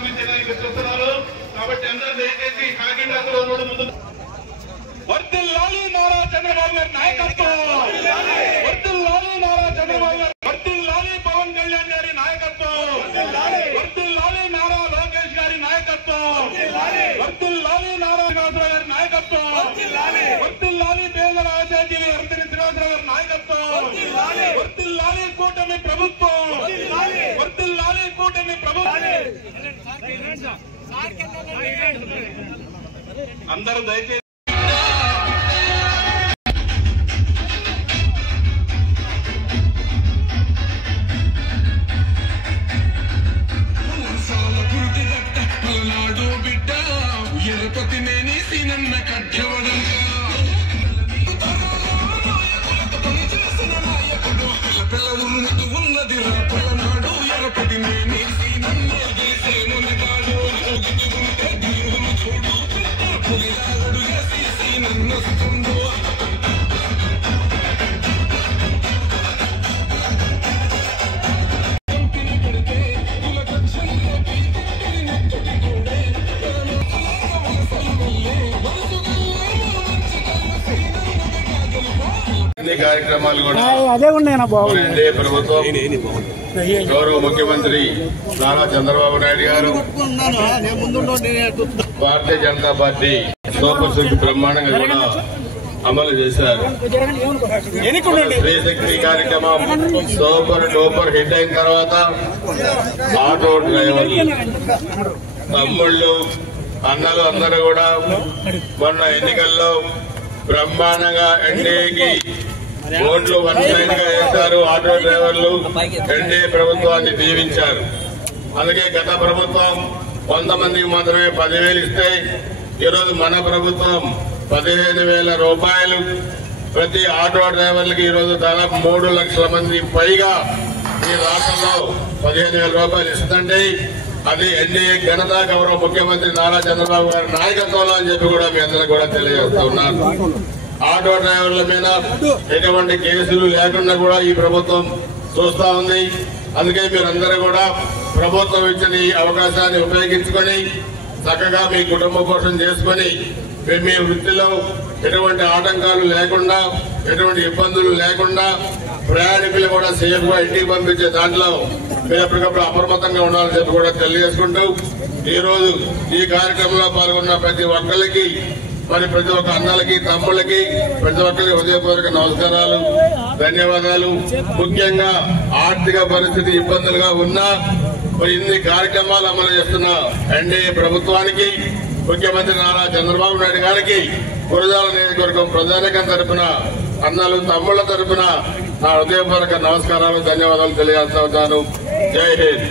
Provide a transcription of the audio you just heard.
ప్రారంభించడానికి చూస్తున్నారు. కాబట్టి అందరూ దయచేసి కాకినాడలో ముందు వర్ధిల్లాలి నారా చంద్రబాబు గారి నాయకత్వం, వర్ధిల్లాలి నారా చంద్రబాబు గారు, వర్ధిల్లాలి పవన్ కళ్యాణ్ గారి నాయకత్వం, వర్ధిల్లాలి నారా లోకేష్ గారి నాయకత్వం, వర్ధిల్లాలి నారా శ్రీనివాసరావు గారి నాయకత్వం, వర్ధిల్లాలి పేదల ఆచార్య వర్ధిల్లి శ్రీనివాసరావు గారి నాయకత్వం, వర్ధిల్లాలి కూటమి ప్రభుత్వం, వర్ధిల్లాలి కూటమి ప్రభుత్వం. అందరూ దయచేసి కార్యక్రమాలు కూడా ఎన్డీఏ ప్రభుత్వం గౌరవ ముఖ్యమంత్రి నారా చంద్రబాబు నాయుడు గారు Bharatiya Janata party super six బ్రహ్మాండంగా కూడా అమలు చేశారు. స్త్రీ శక్తి కార్యక్రమం సూపర్ డూపర్ హిట్ అయిన తర్వాత ఆటో డ్రైవర్లు తమ్ముళ్ళు అన్నలు అందరూ కూడా మొన్న ఎన్నికల్లో బ్రహ్మాండంగా ఎన్డీఏకి ఓట్లు వన్ సైడ్ గా వేశారు. ఆటో డ్రైవర్లు ఎన్డీఏ ప్రభుత్వాన్ని దీవించారు. అందుకే గత ప్రభుత్వం 100 మందికి మాత్రమే 10,000 ఇస్తే ఈరోజు మన ప్రభుత్వం 15,000 రూపాయలు ప్రతి ఆటో డ్రైవర్లకి ఈరోజు దాదాపు 3 లక్షల మంది పైగా ఈ రాష్ట్రంలో 15,000 రూపాయలు ఇస్తుంటే అది ఎన్డీఏ ఘనత గౌరవ ముఖ్యమంత్రి నారా చంద్రబాబు గారి నాయకత్వంలో అని చెప్పి కూడా మీ అందరూ కూడా తెలియజేస్తా ఉన్నారు. ఆటో డ్రైవర్ల మీద ఎటువంటి కేసులు లేకుండా కూడా ఈ ప్రభుత్వం చూస్తా ఉంది. అందుకే మీరందరూ కూడా ప్రభుత్వం ఇచ్చిన ఈ అవకాశాన్ని ఉపయోగించుకొని చక్కగా మీ కుటుంబ పోషణ చేసుకుని మీ వృత్తిలో ఎటువంటి ఆటంకాలు లేకుండా ఎటువంటి ఇబ్బందులు లేకుండా ప్రయాణికులు కూడా సేఫ్ గా ఇంటికి పంపించే దాంట్లో మీరు ఎప్పటికప్పుడు అప్రమత్తంగా ఉండాలని చెప్పి కూడా తెలియజేసుకుంటూ ఈ రోజు ఈ కార్యక్రమంలో పాల్గొన్న ప్రతి ఒక్కరికి మరి ప్రతి ఒక్క అన్నలకి తమ్ముళ్ళకి ప్రతి ఒక్కరికి హృదయపూర్వక నమస్కారాలు, ధన్యవాదాలు. ముఖ్యంగా ఆర్థిక పరిస్థితి ఇబ్బందులుగా ఉన్నా మరి ఇన్ని కార్యక్రమాలు అమలు చేస్తున్న ఎన్డీఏ ప్రభుత్వానికి ముఖ్యమంత్రి నారా చంద్రబాబు నాయుడు గారికి గురజాల నియోజకవర్గం ప్రజానికం తరఫున అన్నలు తమ్ముళ్ల తరఫున నా హృదయపూర్వక నమస్కారాలు, ధన్యవాదాలు తెలియజేస్తా ఉన్నాను. జై హింద్.